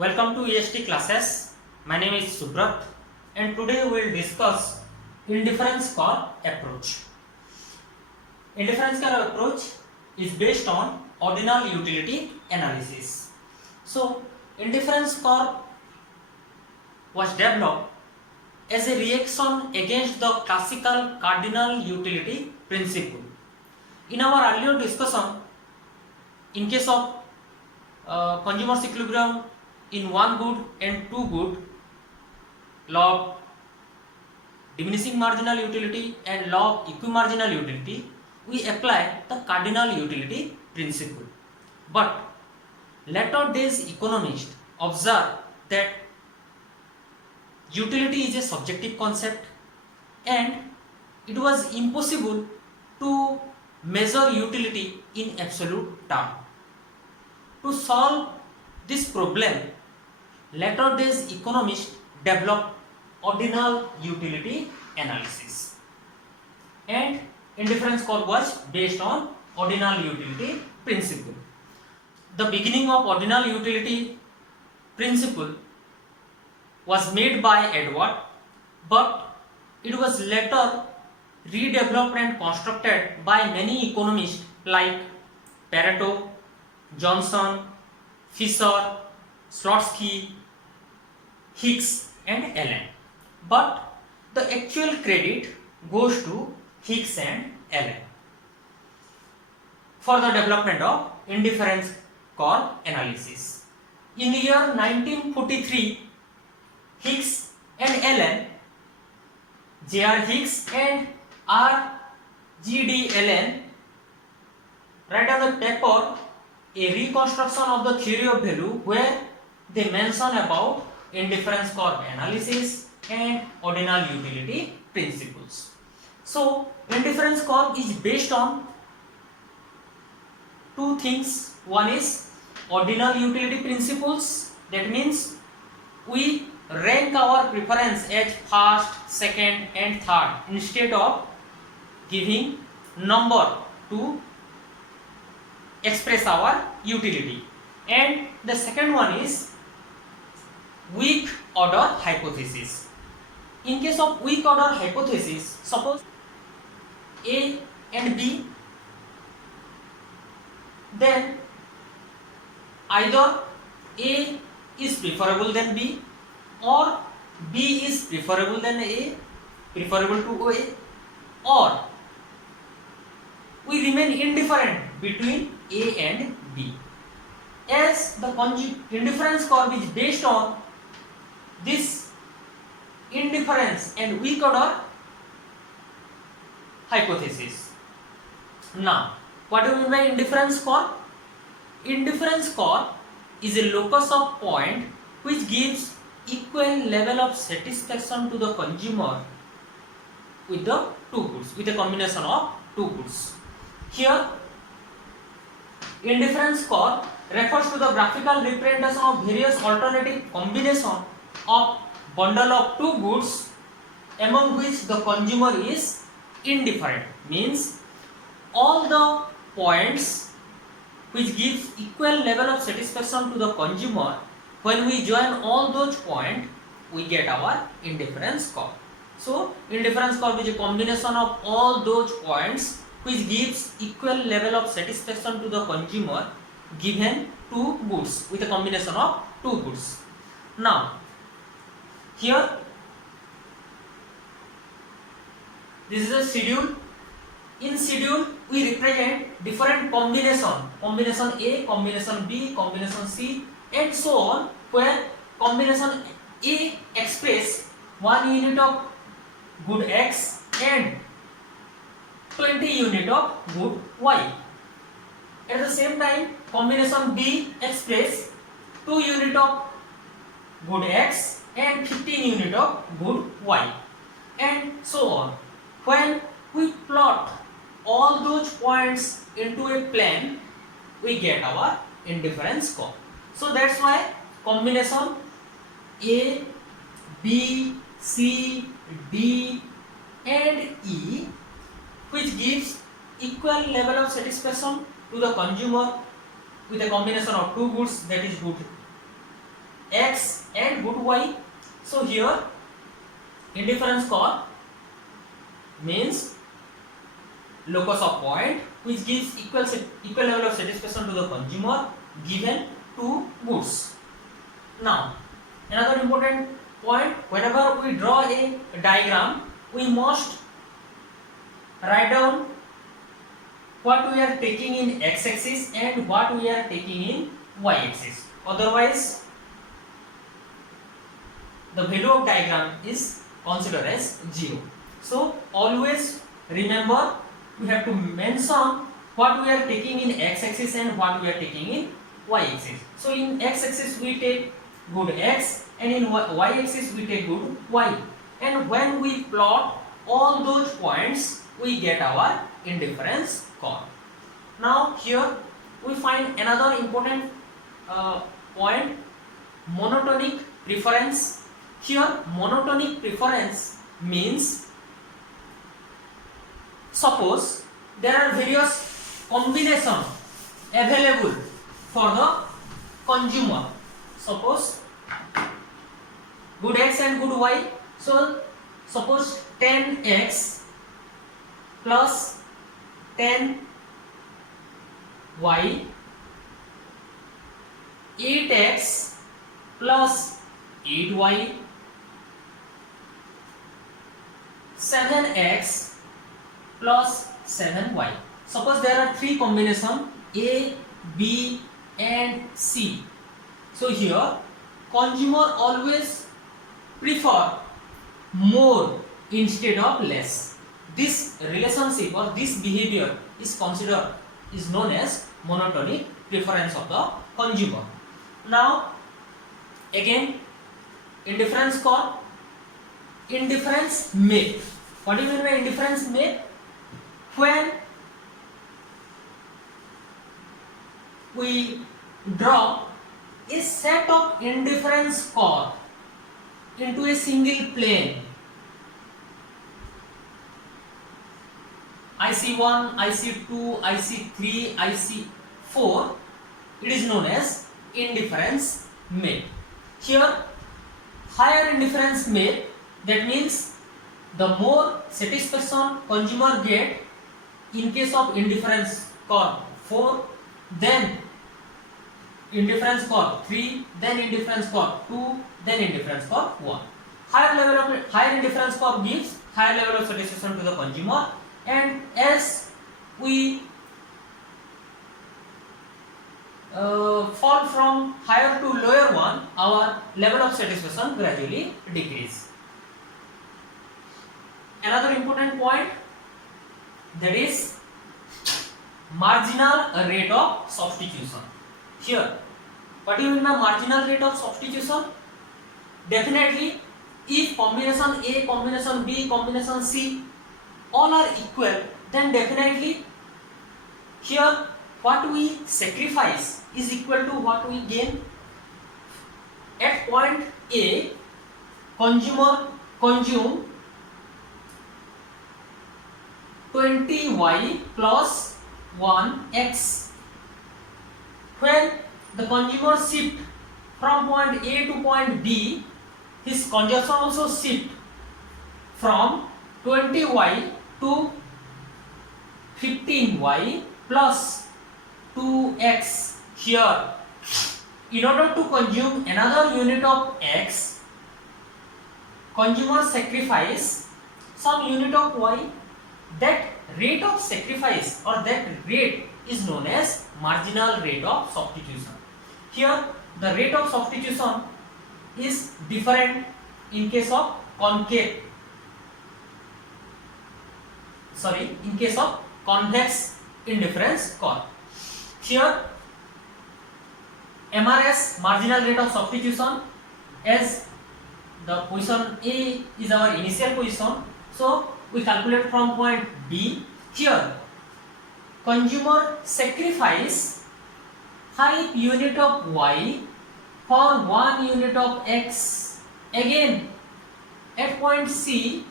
Welcome to EST classes. My name is Subrat and today we will discuss indifference curve approach. Indifference curve approach is based on ordinal utility analysis. So, indifference curve was developed as a reaction against the classical cardinal utility principle. In our earlier discussion, in case of consumer's equilibrium in one good and two good, law of diminishing marginal utility and law of equimarginal utility, we apply the cardinal utility principle. But later days economists observed that utility is a subjective concept and it was impossible to measure utility in absolute term. To solve this problem, later days economists developed ordinal utility analysis, and indifference curve was based on ordinal utility principle. The beginning of ordinal utility principle was made by Edward, but it was later redeveloped and constructed by many economists like Pareto, Johnson, Fisher, Slotsky, Hicks and Allen. But the actual credit goes to Hicks and Allen for the development of indifference curve analysis. In the year 1943, Hicks and Allen, J.R. Hicks and R.G.D. Allen write on the paper a reconstruction of the theory of value where they mention about indifference curve analysis and ordinal utility principles. So, indifference curve is based on two things. One is ordinal utility principles, that means we rank our preference as first, second and third instead of giving number to express our utility. And the second one is weak order hypothesis. In case of weak order hypothesis, suppose A and B, then either A is preferable than B or B is preferable than A, preferable to A, or we remain indifferent between A and B. As the indifference curve is based on this indifference and weak order hypothesis. Now, what do we mean by indifference curve? Indifference curve is a locus of point which gives equal level of satisfaction to the consumer with the two goods, with a combination of two goods. Here, indifference curve refers to the graphical representation of various alternative combination of bundle of two goods among which the consumer is indifferent. Means all the points which gives equal level of satisfaction to the consumer, when we join all those points, we get our indifference curve. So, indifference curve is a combination of all those points which gives equal level of satisfaction to the consumer given two goods with a combination of two goods. Now, here this is a schedule. In schedule, we represent different combination A, combination B, combination C, and so on, where combination A express 1 unit of good X and 20 unit of good Y. At the same time, combination B express 2 unit of good X and 15 unit of good Y, and so on. When we plot all those points into a plane, we get our indifference curve. So that's why combination A, B, C, D and E, which gives equal level of satisfaction to the consumer with a combination of two goods, that is good x and good y. So here indifference curve means locus of point which gives equal level of satisfaction to the consumer given two goods. Now another important point, whenever we draw a diagram, we must write down what we are taking in x-axis and what we are taking in y-axis. Otherwise, the value of diagram is considered as 0. So always remember, we have to mention what we are taking in x-axis and what we are taking in y-axis. So in x-axis we take good x and in y-axis we take good y. And when we plot all those points, we get our indifference curve. Now here we find another important point, monotonic preference. Here monotonic preference means, suppose there are various combinations available for the consumer. Suppose good x and good y. So suppose 10x plus 10y, 8x plus 8y, 7x plus 7y. Suppose there are three combinations A, B and C. So here consumer always prefer more instead of less. This relationship or this behavior is known as monotonic preference of the consumer. Now again, indifference curve, indifference map. What do you mean by indifference map? When we draw a set of indifference curve into a single plane, IC1, IC2, IC3, IC4, it is known as indifference map. Here higher indifference map, that means the more satisfaction consumer get in case of indifference curve 4, then indifference curve 3, then indifference curve 2, then indifference curve 1. Higher indifference curve gives higher level of satisfaction to the consumer, and as we fall from higher to lower one, our level of satisfaction gradually decrease. Another important point, that is marginal rate of substitution. Here, what do you mean by marginal rate of substitution? Definitely, if combination A, combination B, combination C all are equal, then definitely here what we sacrifice is equal to what we gain. At point A, consumer consume 20y plus 1x. When the consumer shift from point A to point B, his consumption also shift from 20y to 15y plus 2x. Here, in order to consume another unit of x, consumer sacrifice some unit of y. That rate of sacrifice or that rate is known as marginal rate of substitution. Here the rate of substitution is different in case of convex indifference curve. Here MRS, marginal rate of substitution, as the position A is our initial position, so we calculate from point B. Here consumer sacrifice half unit of y for 1 unit of x. Again at point C,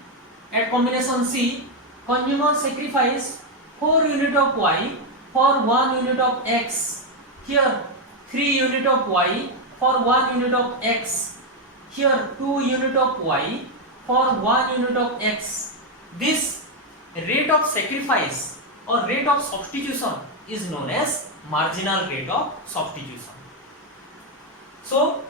at combination C, consumer sacrifice 4 unit of y for 1 unit of x. Here 3 unit of y for 1 unit of x, here 2 unit of y for 1 unit of x. This rate of sacrifice or rate of substitution is known as marginal rate of substitution. So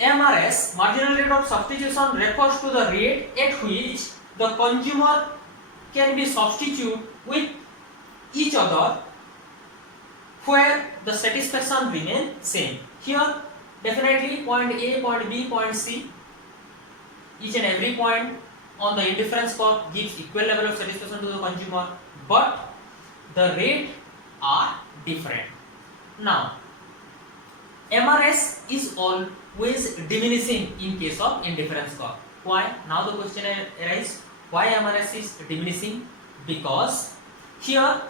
MRS, marginal rate of substitution, refers to the rate at which the consumer can be substituted with each other where the satisfaction remain same. Here definitely point A, point B, point C, each and every point on the indifference curve gives equal level of satisfaction to the consumer, but the rate are different. Now MRS is always diminishing in case of indifference curve. Why? Now the question arises, why MRS is diminishing? Because here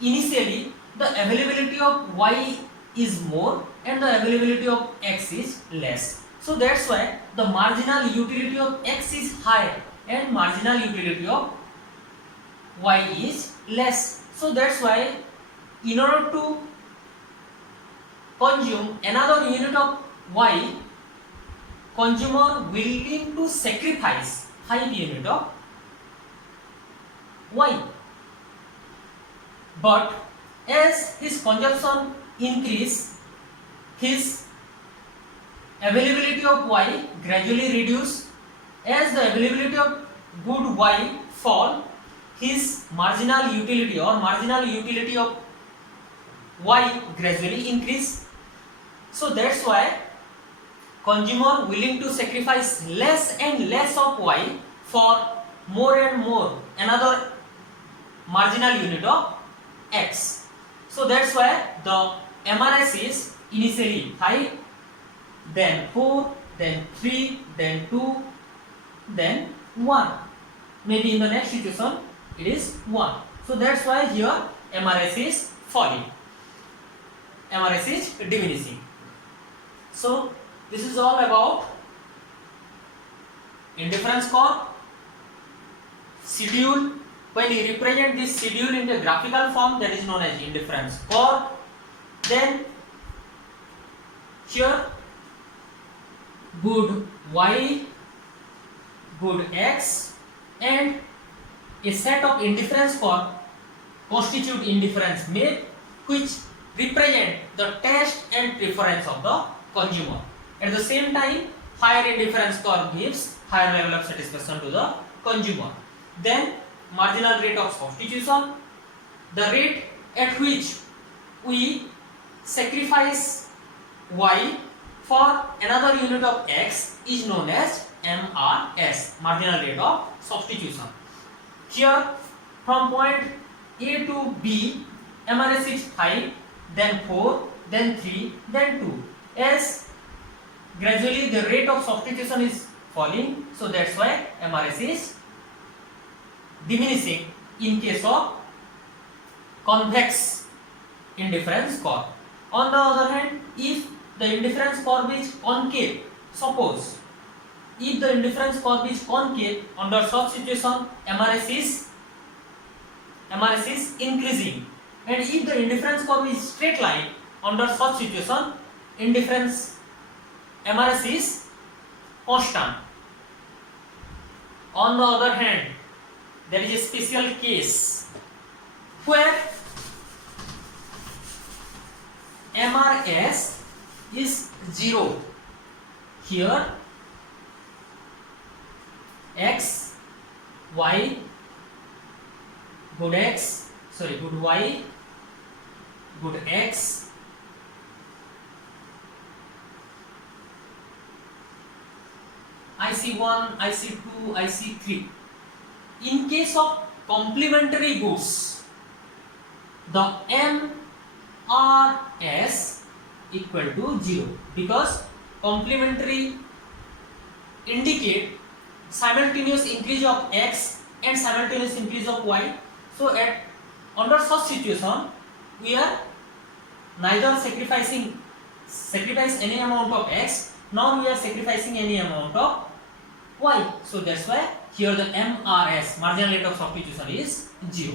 initially the availability of y is more and the availability of x is less. So that's why the marginal utility of x is high and marginal utility of y is less. So that's why in order to consume another unit of y, consumer willing to sacrifice 5 unit of y. But as his consumption increase, his availability of y gradually reduce. As the availability of good y fall, his marginal utility or marginal utility of y gradually increase. So that's why consumer willing to sacrifice less and less of y for more and more another marginal unit of x. So that's why the MRS is initially 5, then 4, then 3, then 2, then 1. Maybe in the next situation it is 1. So that's why here MRS is falling, MRS is diminishing. So this is all about indifference curve, schedule. When you represent this schedule in the graphical form, that is known as indifference curve. Then here good y, good x, and a set of indifference curve constitute indifference map, which represent the taste and preference of the consumer. At the same time, higher indifference curve gives higher level of satisfaction to the consumer. Then marginal rate of substitution, the rate at which we sacrifice y for another unit of x is known as MRS, marginal rate of substitution. Here from point A to B, MRS is 5, then 4, then 3, then 2. As gradually the rate of substitution is falling, so that's why MRS is diminishing in case of convex indifference curve. On the other hand, if the indifference curve is concave, suppose if the indifference curve is concave, under such situation MRS is increasing, and if the indifference curve is straight line, under such situation indifference MRS is constant. On the other hand, there is a special case where MRS is 0. Here x, y, good y, good x, IC1, IC2, IC3. In case of complementary goods, the MRS equal to 0, because complementary indicate simultaneous increase of x and simultaneous increase of y. So at under such situation we are neither sacrifice any amount of x, nor we are sacrificing any amount of y. So that's why here the MRS, marginal rate of substitution, is 0.